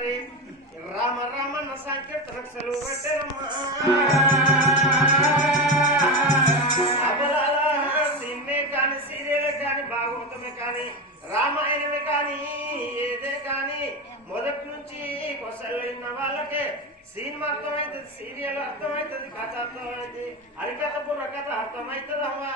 మరి రామ రామన్న సంకీర్తన సెలవు పెట్టారమ్మా. అబలాల సినిమే కానీ సీరియలే కానీ భాగవతమే కానీ రామాయణమే కానీ ఏదే కానీ మొదటి నుంచి కొసలు విన్న వాళ్ళకే సినిమా అర్థమవుతుంది, సీరియల్ అర్థమవుతుంది, కథ అర్థమవుతుంది, హరికథ బుర్ర కథ అర్థమవుతుందమ్మా.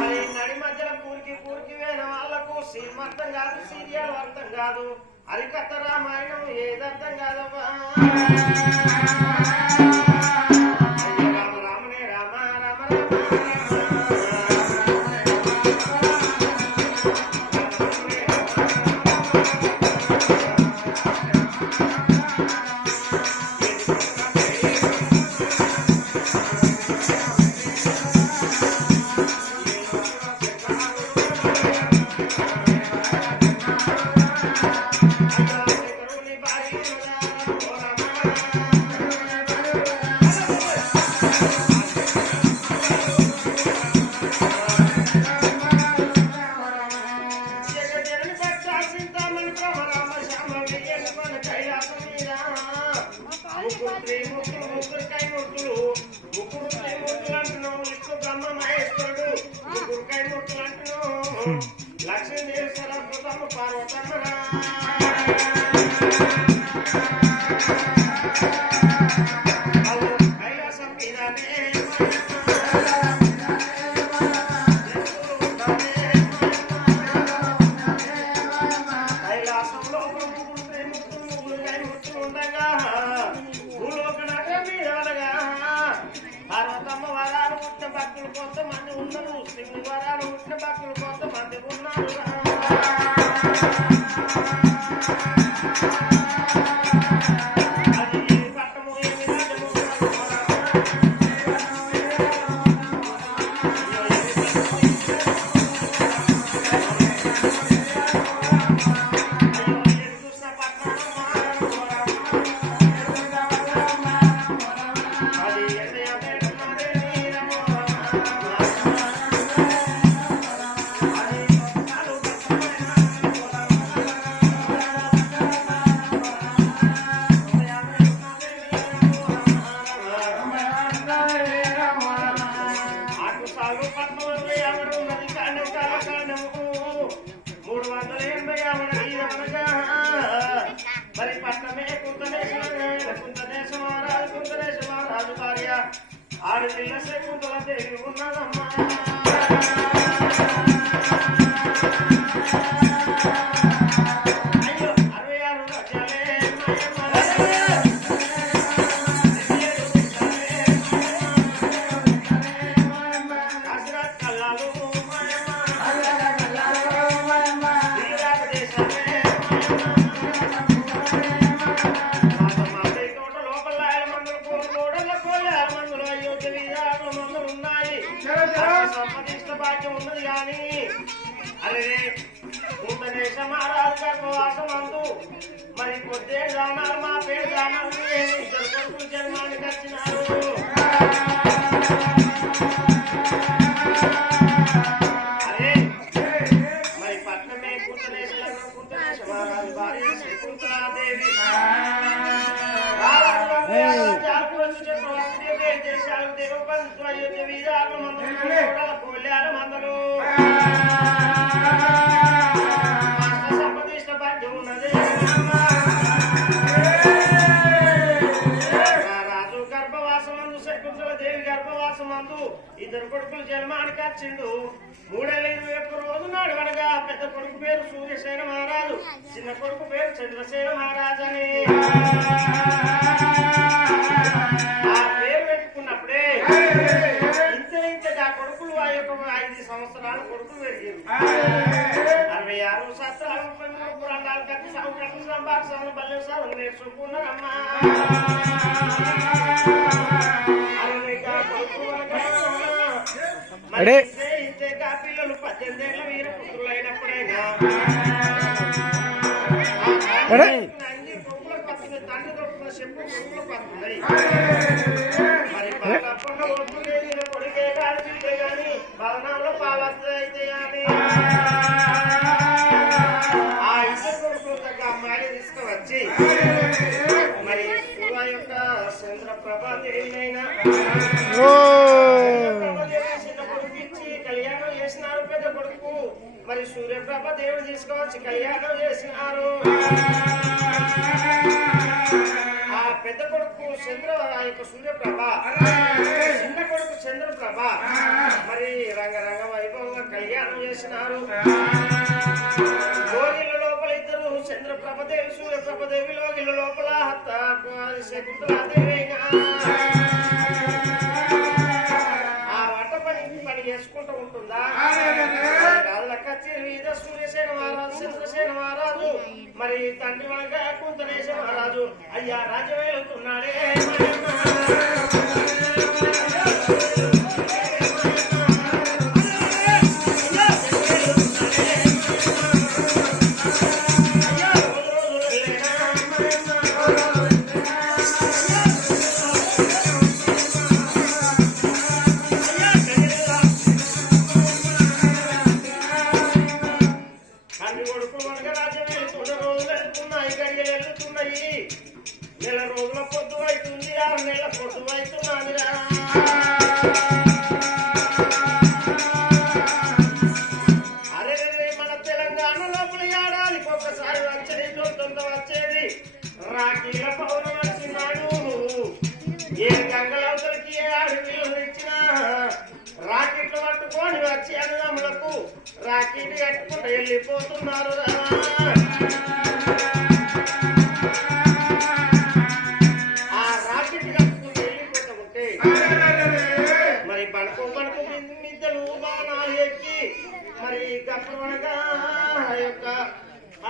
మరి నడి మధ్యలో పూరికి వేన వాళ్ళకు సినిమా అర్థం కాదు, సీరియల్ అర్థం కాదు, హరికథ రామాయణం ఏది అర్థం కాదమ్మా. లక్ష్మీదేశ్వర పార్వతమ్మ కైలాసం కైలాసంలో ఉండగా భూలోకనాట మీదగా పార్వతమ్మ వరాలు పుట్టిన భక్తులు కొంతమంది ఉన్నారు, శివుని వరాలు పుట్టిన భక్తులు కొంతమంది ఉన్నారు. మరి పట్టమే కుంతనేశ్వరాజు భార్య ఆడపిల్ల కుంతల దేవి ఉన్నదమ్మా. అయ్యో 66 రాజ్యాలే కల్లాలు భాగ్యం ఉన్నది కానీ అరే కుంతనేశ మహారాజు గర్భవాసం అందు మరి కొద్దే దానాలు మా పేరు దానాలు ఇద్దరు కొడుకులు జన్మానికి వచ్చినారు. అరే మరి పట్నమే కుంతనేశ మహారాజు భార్య శ్రీ కుంతలాదేవి దేశాలు మందలు సంపదిష్ట భాగ్యం ఉన్నది. రాజు గర్భవాసమందు శకుంతల దేవి గర్భవాసమందు ఇద్దరు కొడుకులు జన్మానికి వచ్చిండు. 321 రోజు నాడు అనగా పెద్ద కొడుకు పేరు సూర్యసేన మహారాజు, చిన్న కొడుకు పేరు చంద్రసేన మహారాజు అని ఆ పేరు పెట్టుకున్నప్పుడే ఇంతగా కొడుకులు ఆ యొక్క 5 సంవత్సరాలు కొడుకులు పెరిగారు. 66 శాస్త్రాలు 33 పురాణాలు కట్టి సంకటం సంభాషణలు బల్లె సార్లు నేర్చుకున్నారమ్మా. ఇంతేగా పిల్లలు 18 ఏళ్ళ వీరు పుత్రులు అయినప్పుడైనా కొడుకులకు పడుతుంది, తండ్రి దొరుకుతున్న చెప్పు కొడుకులకు పడుతున్నాయి. మరి తప్పకుండా వద్దులే కొడుకే కాదు బిడ్డే గాని భవనంలో పాలస్తే అయితే కానీ ఆ వచ్చి మరి శివ యొక్క చంద్రప్రభాదేవినైనా చిన్న కొడుకు ఇచ్చి కళ్యాణం చేసినారు. పెద్ద కొడుకు మరి సూర్యప్రభ దేవుడు తీసుకొచ్చి కళ్యాణం చేసినారు. ఆ పెద్ద కొడుకు ఆ యొక్క సూర్యప్రభ, చిన్న కొడుకు చంద్రప్రభ మరి రంగరంగ వైభవంగా కళ్యాణం చేసినారు. లోగిళ్ళ లోపల ఇద్దరు చంద్రప్రభదేవి సూర్యప్రభదేవి లోగిళ్ళ లోపల శకుంతలాదేవి ఆ వంట పని చేసుకుంటూ ఉంటుందా? రాజుల కచ్చేరి మీద సూర్యసేన మహారాజు చంద్రసేన మహారాజు మరి తండ్రి వంక కుంతనేశ మహారాజు అయ్యా రాజ్యం వెళ్తున్నాడే. నెల రోజుల పొద్దు అవుతుంది, 6 నెలల పొద్దు అవుతున్నదిరా. అరే మన తెలంగాణ లోపల ఏడాదికి ఒక్కసారి వచ్చేది చూస్తుంటే వచ్చేది రాఖీల పౌర్ణమి వచ్చినాడు. ఏ గంగలవతలకి ఏ అడవిలో ఇచ్చినా రాకెట్లు పట్టుకొని వచ్చి అన్నదమ్ములకు రాకెట్ కట్టుకుంటూ వెళ్ళిపోతున్నారు. మరి పడుకో మిద్దలు బాణాలు ఎక్కి మరి గప్పుడు అనగా యొక్క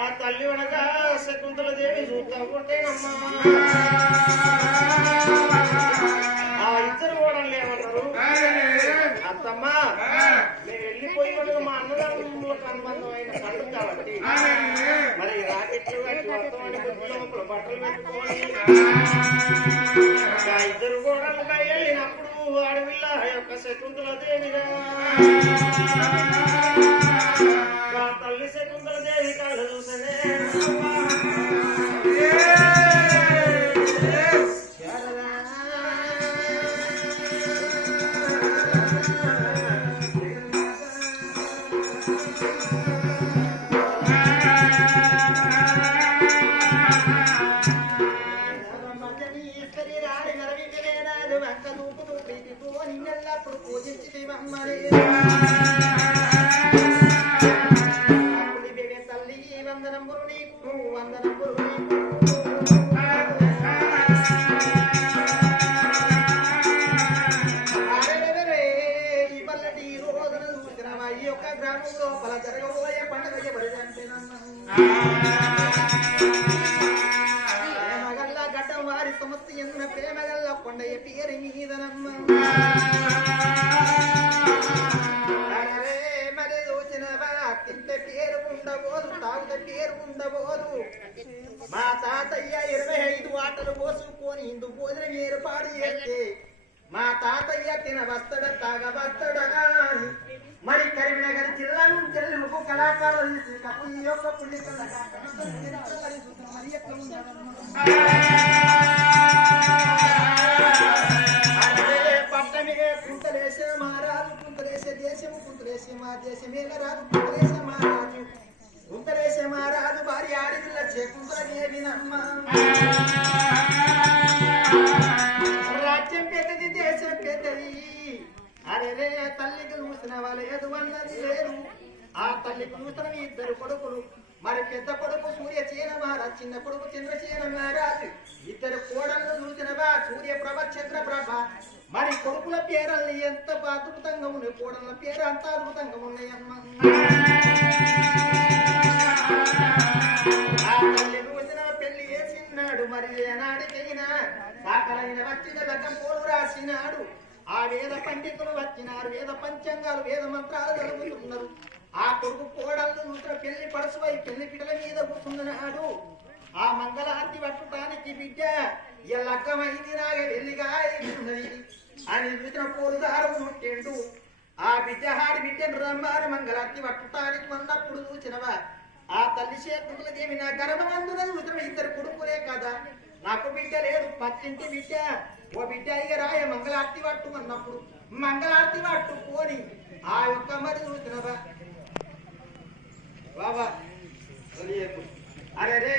ఆ తల్లి అనగా శకుంతల దేవి చూద్దాం ఉంటేనమ్మా ఆ ఇద్దరు కూడా లేమన్నారు. అత్తమ్మా నేను వెళ్ళిపోయి మా అన్నదమ్ములకు అనుబంధమైన పండుగ కాబట్టి మరి రాకెట్లు కట్టి వర్తమాని లోపల బట్టలు పెట్టుకొని ఇద్దరు కూడా వెళ్ళినప్పుడు అడవిలా యొక్క శకుంతల దేవిగా తల్లి శకుంతల దేవి కళ్ళు చూసనే మా తాతయ్య 25 ఆటలు పోసుకొని ఇందు భోజనం ఏర్పాటు చేస్తే మా తాతయ్య తిన వస్తడ తాగ వస్తడగా మరి కరీంనగర్ జిల్లా నుంచి ముగ్గు కళాకారులు ఈ యొక్క పుణ్య పట్టణమే కుంతలేసే మహారాజు కుంతలేసే దేశము కుంతలేసే మా దేశమేల రాజు కుంతలేసే మహారాజు కుంతలేసే మహారాజు భార్య ఆడిదిల్ల చేకుంతల దేవినమ్మ. రాజ్యం పెద్దది దేశం పెద్దది. అరే తల్లికి చూసిన వాళ్ళు ఏదు అన్నది లేదు. ఆ తల్లికి చూసిన ఇద్దరు కొడుకులు మరి పెద్ద కొడుకు సూర్యసేన మహారాజు చిన్న కొడుకు చంద్రసేన మహారాజు ఇద్దరు కోడళ్ళు చూసినవా సూర్యప్రభ చంద్రప్రభ. మరి కొడుకుల పేరల్ని ఎంత అద్భుతంగా ఉన్నాయి, కోడళ్ళ పేరు అంత అద్భుతంగా ఉన్నాయమ్మ. ఆ తల్లి రోజున పెళ్లి చేసినాడు మరి ఏనాడికైనా సాకలైన వచ్చిన రకం పోలు రాసినాడు. ఆ వేద పండితులు వచ్చినారు, వేద పంచాంగాలు వేద మంత్రాలు జరుగుతున్నారు. ఆ కొడుకు కోడళ్ళు నూతన పెళ్లి పడసువై పెళ్లి పిడల మీద కూర్చున్నాడు. ఆ మంగళారతి పట్టుటానికి బిడ్డ ఎల్లగ్గమైంది నాగ వెళ్ళిగా ఉన్నది అని నూతన పోరుదారు ముట్టిండు. ఆ బిడ్డ హాడి బిడ్డను రమ్మారు మంగళారతి పట్టుటానికి ఉన్నప్పుడు చూసినవా ఆ తల్లి చేతులదేమి నా గర్భమందున ఉత్తరం ఇద్దరు కొడుకులే కదా నాకు బిడ్డ లేదు పక్కింటి బిడ్డ ఓ బిడ్డ ఇక రాయ మంగళార్తి పట్టు అన్నప్పుడు మంగళార్తి పట్టుకొని ఆ యొక్క మరి చూసినవా బాబా అరే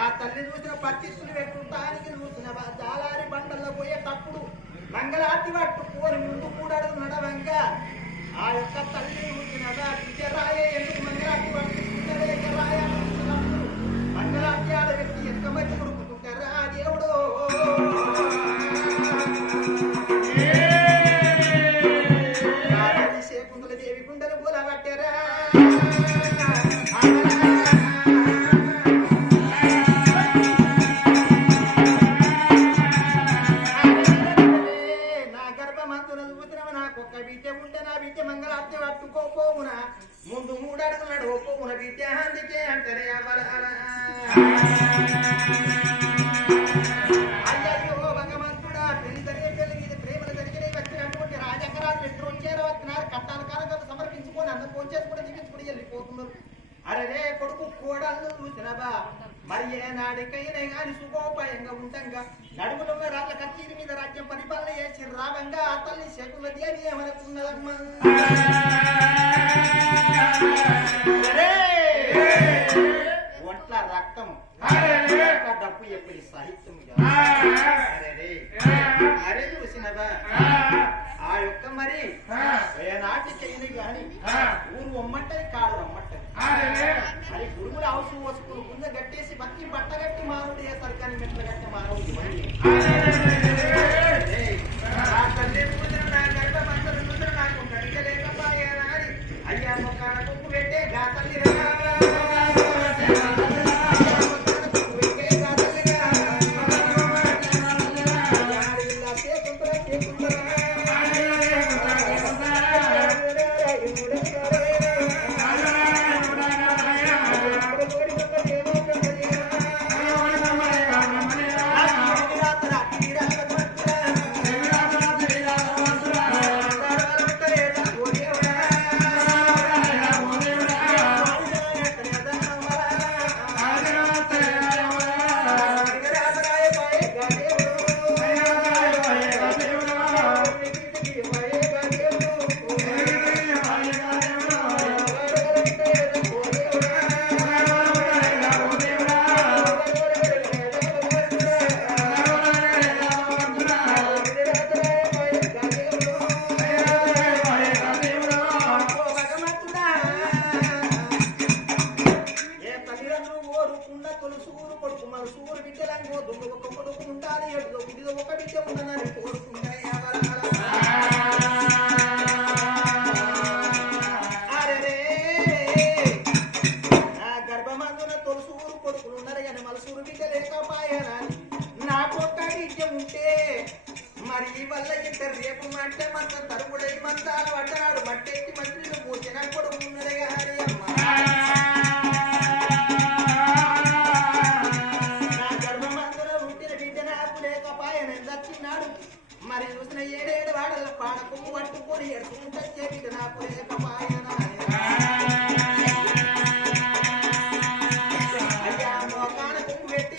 ఆ తల్లి చూసిన పట్టిస్తులు పెట్టుకుంటానికి చూసినవా జాలారి బండల్లో పోయేటప్పుడు మంగళార్తి పట్టుకొని ముందు కూడా నడవంగా ఆ యొక్క తల్లి చూసినవా బిడ్డ రాయే ఎందుకు మంగళార్తి పట్టుకుంటారే రాయ మంగళార్తి ఆడ వ్యక్తి ఎంత మంచి ఉడుకుతుంటారా దేవుడు శేకుందుల దేవి గుండెలు పూల పట్టారా నా గర్భమంతున చూసినవ నాకు ఒక్క బిడ్డ ఉంటే నా బిడ్డ మంగళార్తి పట్టుకోపోవునా ముందు 3 అడుగులు నడుకోవున బిడ్డ అందుకే అంటారే అయ్యో భగవంతుడా పెళ్లి జరిగే పెళ్లి మీద ప్రేమలు జరిగినాయి వచ్చినటువంటి రాజకరాలు ఎదురు వచ్చారో వచ్చినారు కట్టాల కాలంగా సమర్పించుకొని అన్నం పోచేసుకుని దిగించుకుని వెళ్ళిపోతున్నారు అరే కొడుకు కోడళ్ళు చూసినవా మరి ఏ నాడికైనా గాని సుఖోపాయంగా ఉండంగా నడుములున్న రాళ్ళ కచ్చీరి మీద రాజ్యం పరిపాలన చేసి రావంగా ఆ తల్లి శకులది అని ఏమనుకున్నదమ్మా ఒంట్ల రక్తం డబ్బు ఎప్పటి సాహిత్యం అరే చూసినవా ఆ యొక్క మరి ఏనాటికైనా గాని ఊరు ఒమ్మంటది కాడు రమ్మంటది మరి గురువులు అవసరం వస్తువులు ముందు గట్టేసి బతికి బట్టగట్టి మానవుడు చేస్తారు కానీ మెట్ల గట్టి మానవుడు నాకు గడిగలేకపోయానా అని అయ్యా మొక్క కొప్పు పెట్టే గా తల్లి మరి ఈ వల్ల ఇంటర్ రేపు అంటే మంత్రం తరుగుడై మంత్రాలు పడ్డనాడు మట్టెక్కి మంత్రులు పూసిన కొడుకు ఉన్నదే హరి అమ్మ నా గర్భమందులో పుట్టిన బిడ్డ నాకు లేకపాయన దచ్చినాడు మరి చూసిన 7 వాడల పాడకు పట్టుకొని ఎడుకుంటే బిడ్డ నాకు లేకపాయన అయ్యా మోకాన కుమ్ము పెట్టి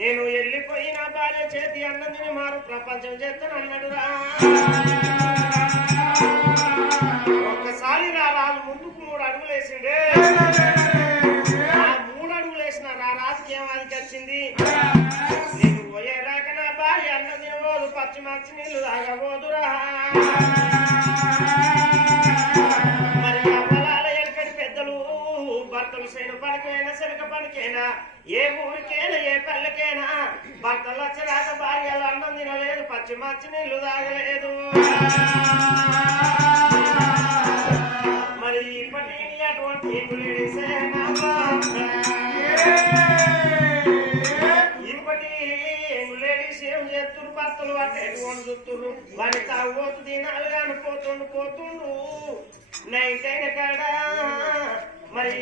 నేను వెళ్ళిపోయిన భార్య చేతి అన్నందుని మారు ప్రపంచం చేస్తాను అన్నాడురా. ఒక్కసారి నా రాజు ముందుకు 3 అడుగులు వేసిండే. ఆ 3 అడుగులు వేసిన నా రాజుకి ఏమాదికి వచ్చింది. నేను పోయేదాక నా భార్య అన్నం తినబోదు, పచ్చి మంచి నీళ్లు తాగబోదురా. మరి అవ్వలాల ఎక్కడి పెద్దలు భర్తలు సేను పనికైనా శనక పనికైనా ఏ ఊరికైనా ఏ పల్లెకైనా భర్తలు వచ్చేదాకా భార్యలు అన్నం తినలేదు, పచ్చి మంచి నీళ్లు తాగలేదు. మరి ఇప్పటి లేడీస్ ఏం చేస్తున్నారు భర్తలు వాటి చూస్తున్నారు వాడి తాగుబోతు దినాలు కానీ పోతుండు నైట్ అయిన కాడ మరి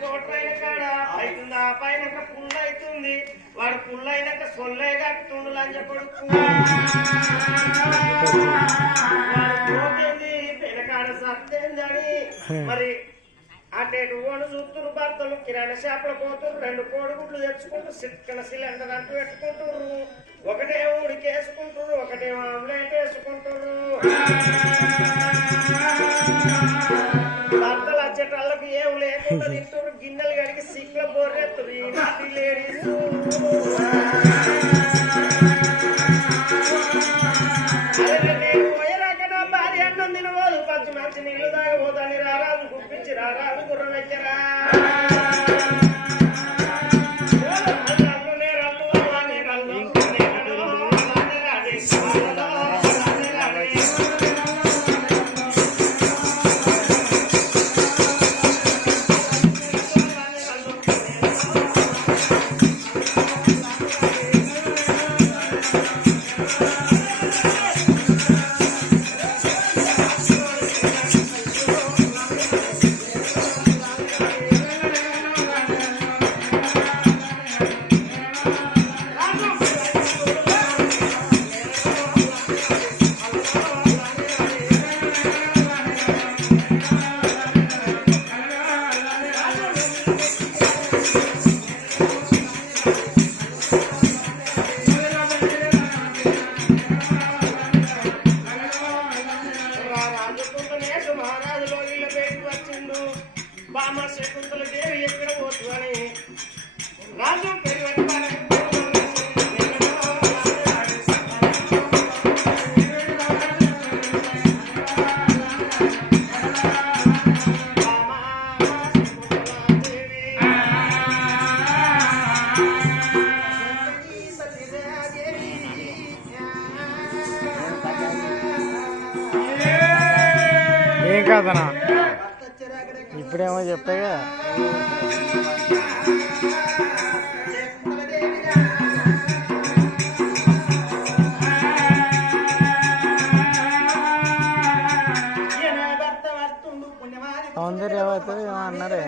కోట్రైన కాడ అవుతుంది ఆ పైన పుల్ల అవుతుంది వాడు పుల్ల అయినాక సొల్లే కట్టుతుండు లంజ కొడుకు పోతుంది పెనకాడ సత్తేందని మరి అటేటు ఓను చూస్తున్నారు భర్తలు కిరాణా షాపులు పోతున్నారు 2 కోడిగుడ్లు తెచ్చుకుంటారు సిక్కన సిలిండర్ అంటూ పెట్టుకుంటున్నారు ఒకటే ఉడికేసుకుంటున్నారు ఒకటేమో ఆమ్లెట్ వేసుకుంటున్నారు భర్తలు వచ్చేటళ్ళకి ఏం లేకుండా తింటున్నారు గిన్నెలు కడిగి సిక్కుల బోర్రెత్తున్నారు లేడీస్ పోయేరాక భార్య అన్నం తినబోదు 10 మంచి నీళ్లు తాగబోదని రారాదు గుప్పించి రారాదు గుర్రం ఎక్కరా బామ శకుంతల దేవి ఎక్కడ పోతుందని రాజు ఏం కాదనా ఇప్పుడేమో చెప్పాగా సౌందర్య అవుతుంది ఏమో అన్నారే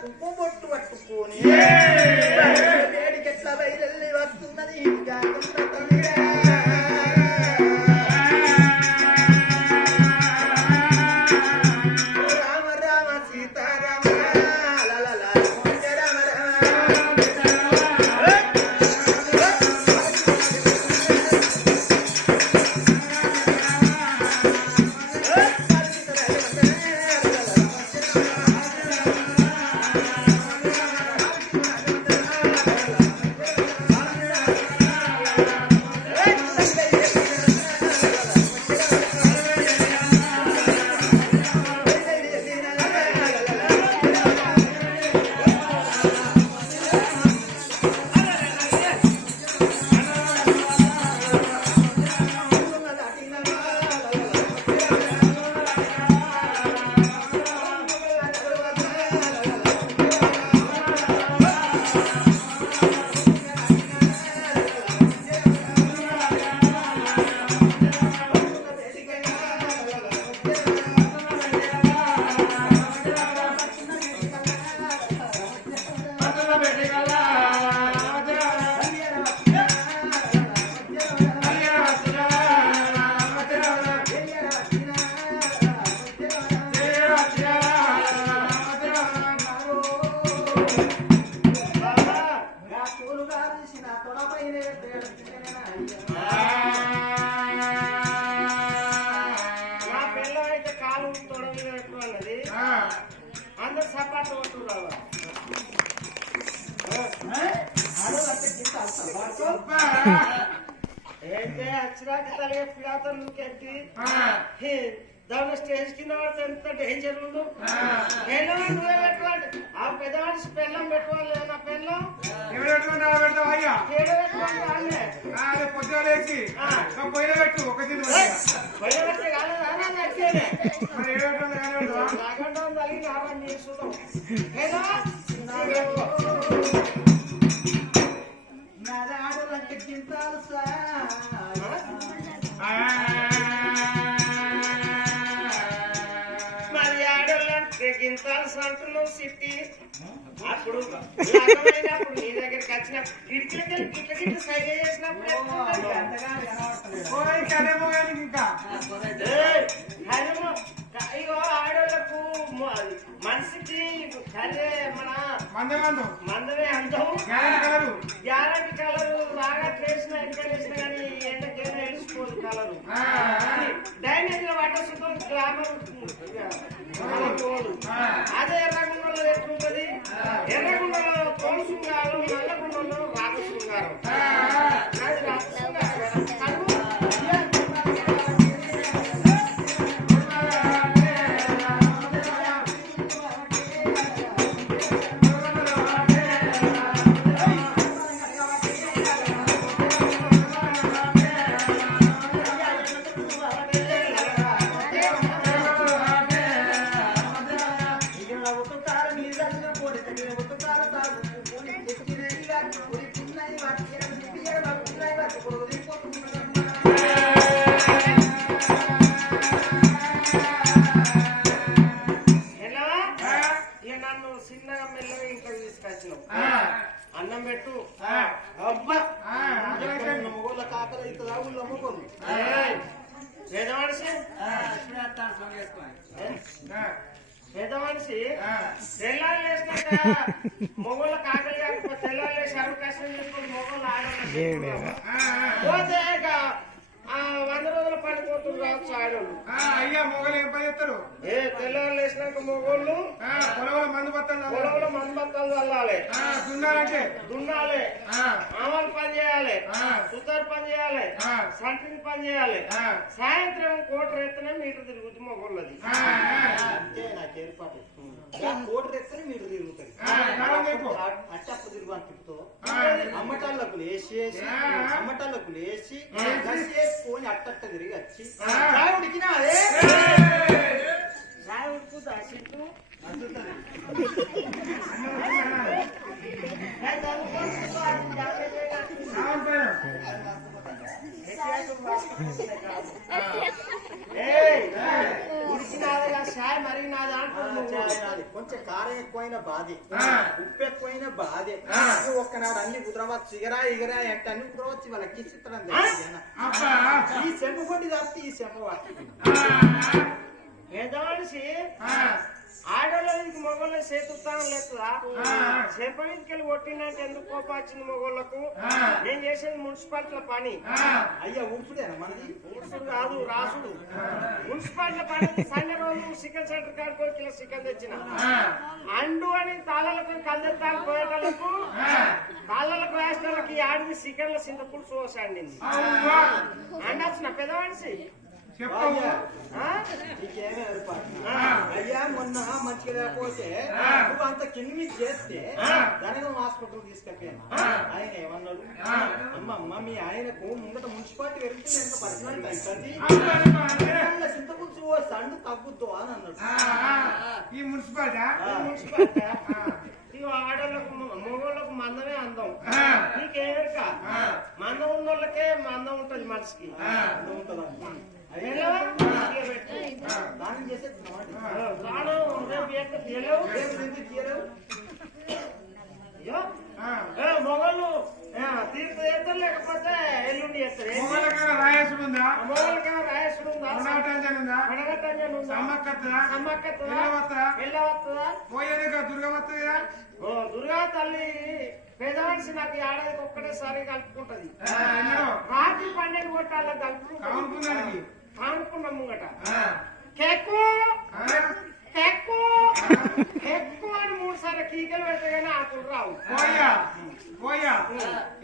కుంకుమ బొట్టు పట్టుకొని వేడికెట్లా బయలు వస్తున్నది రామ రామ సీతారామ ఏంటే అచ్చిరాక తలే పిడాతో నువ్వుకెత్తి దాని స్టేజ్ కింద పడితే ఎంత డేంజర్ ఉండు. పెళ్ళం నువ్వే పెట్టుకోండి. ఆ పెద్ద మనిషి పెళ్ళం పెట్టుకోవాలి నా పెళ్ళం ఎవరు పెట్టుకుంటే అలా పెడతావు అయ్యా. ఏడు పెట్టుకోండి వాళ్ళే. అదే పొద్దుగా లేచి పొయ్యిలో పెట్టు ఒక తిని పొయ్యి పెట్టి కాలేదా నచ్చేదే మరి ఏడు పెట్టుకుంటే కానీ పెడతావా? నాగండం తల్లి నాగం చేసుకుందాం. నాదాడులంటే గింతాలు మరి ఆడోళ్ళంటే గింతాలు అంటున్నావు సిట్టి. అప్పుడు లగ్గమైనప్పుడు నీ దగ్గరికి వచ్చినప్పుడు గిట్లకి గిట్ల గిట్ల సైగ చేసినప్పుడు ఇంకా ఇగో ఆడోళ్ళకు మనిషికి కలే మన మందమే అంటాం. గ్యారంటీ కలరు రాగా వేసిన ఎక్కడ వేసిన కానీ ఎండకేనా వెళ్ళిపోదు కలరు. డైనింగ్ వాట సుతం గ్లామర్ పోదు. అదే ఎర్రగుండలో ఎట్లుంటది, ఎర్రగుండలో తోలు శృంగారం, నల్లగుండలో రాగ శృంగారం. అది రాగ శృంగారం కదా. నన్ను చిన్నగా మెల్లగా ఇంట్లో తీసుకొచ్చినావు. అన్నం పెట్టు. మొగోళ్ళ కాకర ఇతర ఊళ్ళో మొగోళ్ళు పేద మనిషి పెద్ద మనిషి తెల్లారు లేచినాక మొగోళ్ళ కాకలి కాకపోతే తెల్లారు లేచి అవకాశం చేసుకుని మొగోళ్ళు ఆడవాళ్ళు పోతే 100 రోజుల పని పోతుంది రావచ్చు ఆడోళ్ళు. అయ్యా మొగలు ఏం పని చేస్తారు? తెల్లారు లేచినాక మొగోళ్ళు పొలంలో మందు పొలంలో మందబత్తాలు చల్లాలి, దున్నాలి, ఆమలు పని చేయాలి, సుతారు పని చేయాలి, సంటిని పని చేయాలి. సాయంత్రం కోటర్ ఎత్తనే మీటర్ తిరుగుతుంది మొగోళ్ళది. అంతే నాకు ఏర్పాటు. కోటి రెక్కని మీరు తిరుగుతారు. అట్టప్పు తిరుగు అంటుతో అమ్మటాళ్ళకు లేచేసి అమ్మటాళ్ళకు లేచి వేసుకొని అట్టట్ట తిరిగి వచ్చి ఉడికినా అదే రావుడుకు దాసిట్టు కొంచెం కారం ఎక్కువైన బాధే, ఉప్పు ఎక్కువైన బాధే. ఒక్కనాడు అన్ని కుదరవచ్చు, ఇగరా ఇగరా అంటే అన్ని కుదరవచ్చు. వాళ్ళకి చిత్రం ఈ చెంప కొట్టి తప్పి ఈ చెంప పెద్ద మనిషి ఆడోళ్ళకి మొగోళ్ళ చేతుతాం లేకుదా చెప్పడానికి వెళ్ళి కొట్టినంటే ఎందుకు కోపం వచ్చింది మొగోళ్ళకు? నేను చేసేది మున్సిపాలిటీల పని. అయ్యా ఊడ్చుడేనా మనది? ఊడ్చుడు కాదు, రాసుడు. మున్సిపాలిటీల పని. సండే రోజు చికెన్ సెంటర్ కాడికి 1 కిలో చికెన్ తెచ్చిన అండు అని తాళాలకు కళ్ళెత్తాలు పోయేటోళ్ళకు తాళ్ళకు వేసేటోళ్ళకి ఆడిని చికెన్ల సింతపుడు సోస్ అండింది. అండొచ్చిన పెద్ద మనిషి నీకేమే ఏర్పాటు. అయ్యా మొన్న మంచిగా లేకపోతే నువ్వు అంత కింది చేస్తే గనగం హాస్పిటల్ తీసుకెళ్ళాను. ఆయన ఏమన్నాడు? అమ్మ మీ ఆయనకు ముంగట మున్సిపాలిటీ వెళ్తే ఎంత పర్సనల్ అవుతుంది, చింతపుచ్చు సండు తగ్గుద్దు అని అన్నాడు. ఈ మున్సిపాలిటీ ఆడోళ్ళకు మొగోళ్ళకు మందమే అందం. నీకేమేరక మందం ఉన్న వాళ్ళకే మందం ఉంటది మనిషికి. అందం ఉంటుందా? దానం చేసే మొగళ్ళు తీర్థ చేస్తారు, లేకపోతే ఎల్లుండి చేస్తారు. రాయసుడు ఉందా? మొగళ్ళకేమో రాయసుడు ఉందా? పడగట్టంజన్ ఉందా? అమ్మక్కత్తదా? వెళ్ళవత్తదా? పోయేది దుర్గమత్తదా? దుర్గా తల్లి పేద మనిషి నాకు ఏడాదికి ఒక్కటేసారి కలుపుకుంటది. రాత్రి 12 కొట్టాల కలుపు కానుకున్నాం ముంగట. కేక్కు కేక్కు కేక్కు అని 3 సరే కీకలు పెడితే కానీ ఆకులు రావు. పోయా పోయా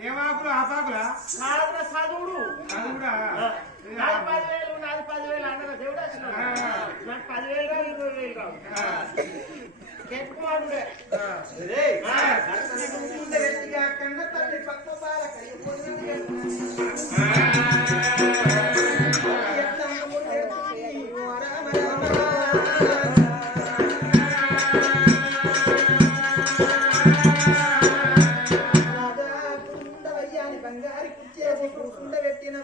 ఏమాకులు ఆపాకులా కాదురా చదువుడు. అది కూడా నాది 10,000 నాది 10,000 అన్నదా దేవుడు వచ్చిన నాకు 10,000 రావు 20,000 రావు. ఎక్కువ అనుడే. బంగారి కుర్చీ కూర్చుండబెట్టిన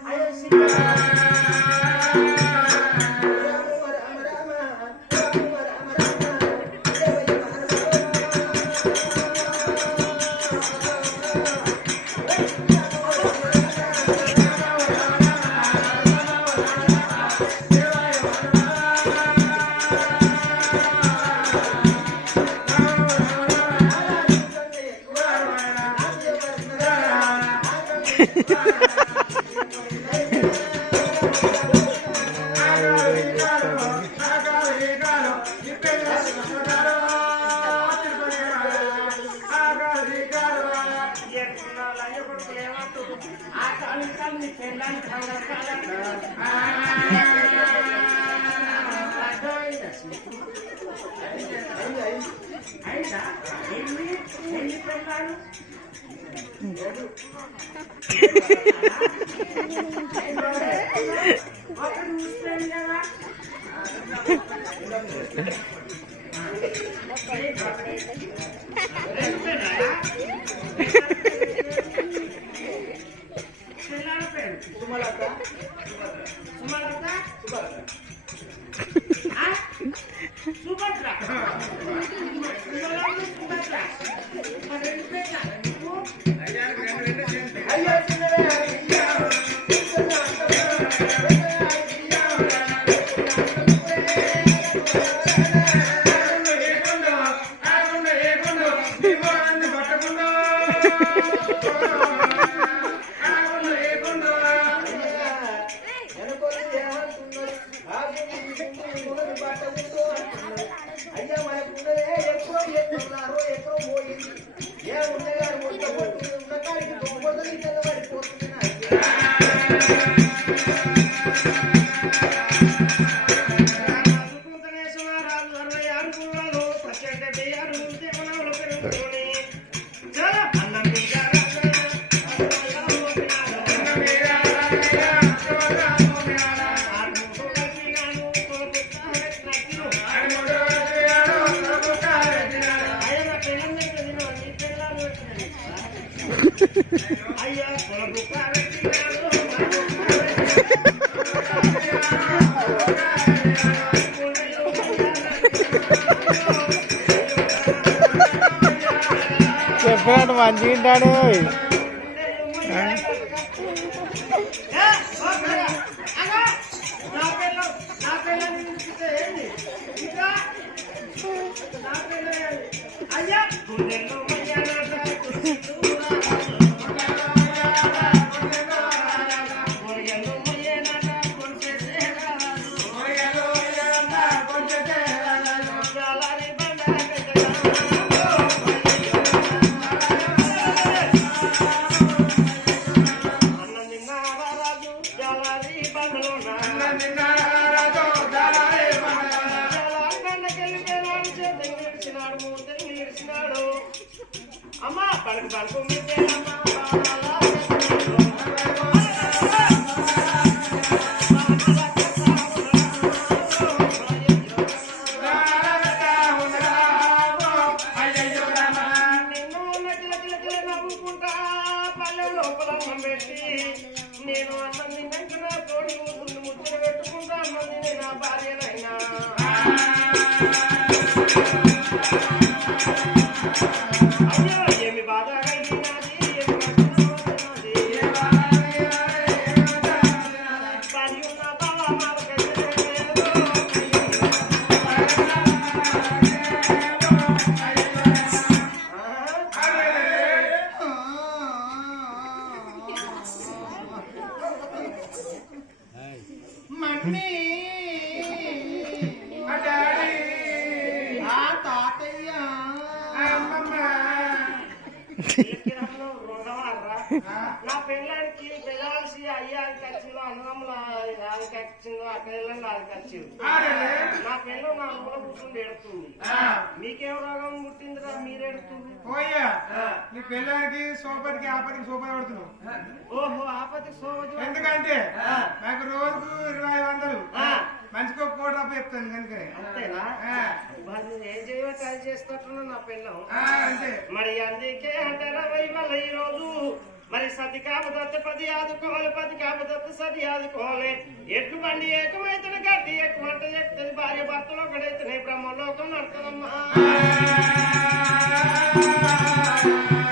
చెప్పాడు మంచిగా ఉంటాడు. అమ్మా పలుకు పలుకు నవ్వుకుంటా పల్లె లోపల పెట్టి నేను అన్నం తిన్నాక నా తోడి ముద్దులు పెట్టుకుంటా అన్నం తినే నా భార్యనైనా అయ్యో ఏమి బాధ కలిగినది నా పెళ్ళానికి పెళ్ళాల్సి అయ్యానికి వచ్చిందో అన్నదమ్ముల ఆదికి వచ్చిందో అక్కడ ఆదికి వచ్చింది నా పెళ్ళం నా మూల కూర్చుని ఎడుతుంది మీకేం రోగం పుట్టిందిరా మీరు ఎడుతుంది పోయ్యా నీ పెళ్ళానికి సోపతికి ఆపతికి సోపతి పడుతున్నావు. ఓహో ఆపతికి సోపతి ఎందుకంటే నాకు రోజుకు 2500 మంచికి ఒక కోటి రూపాయలు చెప్తాను కనుక అంతేనా ఏం చేయవచ్చు అది చేస్తున్నా నా పెళ్ళం అంతే మరి అందుకే అంటారా మళ్ళీ ఈ రోజు మరి సతి కాపదత్త 10 ఆదుకోవాలి 10 కాపదత్త సతి ఆదుకోవాలి ఎట్లు బండి ఏకమైతే గడ్డి ఎక్కువంట చెప్తుంది భార్య భర్తలో ఒకడైతే బ్రహ్మలోకం నడుతుందమ్మా.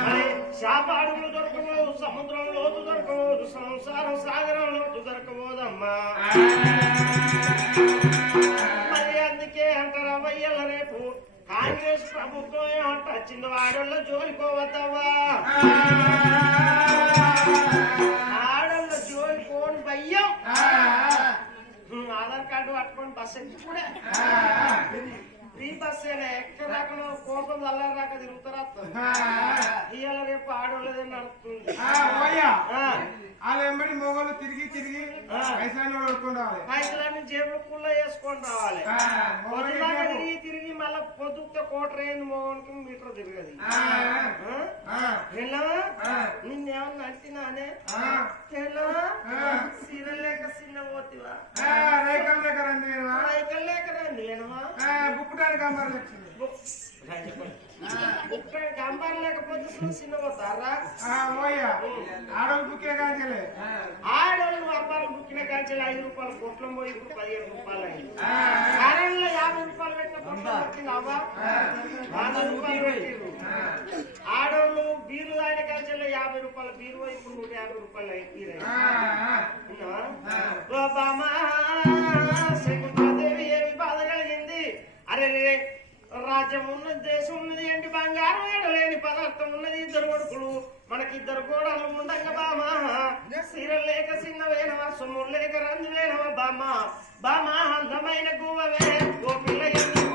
మరి శాపాడులు దొరకబోదు సముద్రం లోతు దొరకబోదు సంసారం సాగరం లోతు దొరకబోదమ్మా. మరి అందుకే అంటారా వయ్యల రేపు కాంగ్రెస్ ప్రభుత్వం ఏమంట వచ్చిందో ఆడోళ్ళ జోలికోవద్దవ్వా ఆడోళ్ళ జోలికోని భయ్యం ఆధార్ కార్డు పట్టుకొని బస్ ఎప్పుడే ఫ్రీ బస్ ఎక్కడ రాకనో కోపం అల్లరి రాక తిరుగుతారా ఇవాళ రేపు ఆడోళ్ళదే నడుస్తుంది. వాళ్ళు వెంబడి మొగలు తిరిగి తిరిగి పైసలు కొడుకుంటావాలి పైసలన్నీ జేబులు కుళ్ళ వేసుకొని రావాలి తిరిగి తిరిగి మళ్ళా పొద్దుతో కోటరేంది మోగనికి మీటర్ తిరగదు. నిన్నేమన్నా అంటినానే సీరల్ లేక చిన్న పోతివా రైకల్ లేక రండి రైకల్ లేక రండి బుక్కుటానికి అమ్మారు గంబారు లేకపోతే చిన్న పోతారా ఆడోళ్ళు బుక్కే కాంచలే ఆడోళ్ళు అబ్బాయిలు బుక్కిన కాంచెలు 5 రూపాయలు కొట్లం పోయి ఇప్పుడు 15 రూపాయలు అయింది. కరెంట్లో 50 రూపాయలు పెట్టిన కొట్లం వచ్చింది అవ్వా 100 రూపాయలు పెట్టిరు. ఆడోళ్ళు బీరు దాని కాంచెల్లో 50 రూపాయలు బీరు పోయి ఇప్పుడు 150 రూపాయలు అయింది. శకుంతలాదేవి ఏమి బాధ కలిగింది? అరే రాజ్యం ఉన్నది దేశం ఉన్నది ఏంటి బంగారం ఏడలేని పదార్థం ఉన్నది 2 కొడుకులు మనకి 2 కోడళ్ళు ఉండంగా బామా సీరలు లేక చిన్నవేనవా సొమ్ములు లేక రంజు వేనవా బామా బామా అందమైన గువ్వవే ఓ పిల్ల ఎందుకు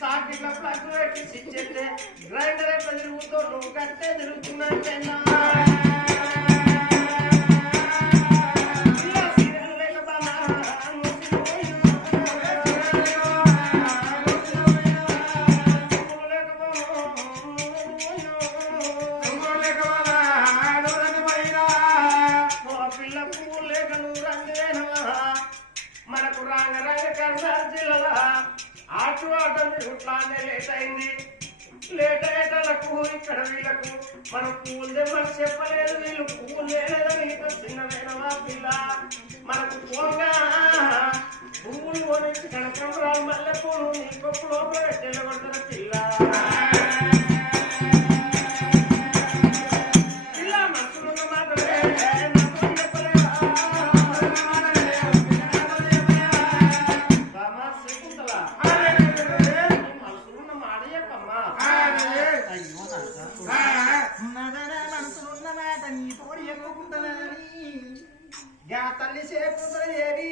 సాకిట్ల ప్లగ్ పెట్టి సిచ్చెట్టే గ్రైండర్ ఎట్లా తిరుగుతో నువ్వు కట్టే తిరుగుతున్నా పిల్ల పువ్వు లేక నువ్వు రంగులేనవా మనకు రంగ రంగ కర్నూలు జిల్లా ఆటలు ఇట్లానే లేట్ అయింది. లేట్ అయ్యేటలకు ఇక్కడ వీళ్ళకు మనం పువ్వులు తెమ్మని చెప్పలేదు వీళ్ళు పువ్వులు లేలేదని ఇంత చిన్నవేనవా పిల్ల మనకు పోగా పువ్వులు కొనిచ్చి కనకంబరాలు మల్లె పూలు నీ కొప్పు లోపల తెల్లగొడతారు పిల్ల పిల్ల మనసులున్న మాటలే నాకు చెప్పలేదా బామా శకుంతలా మనసులున్న మాట చెప్పమ్మా. మనసులున్న మాట నీ తోడి ఎక్కుకుంటున్నాని తల్లి చేకుంటున్న ఏది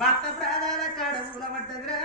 భర్త ప్రాణాల కడవుల పడ్డదిరా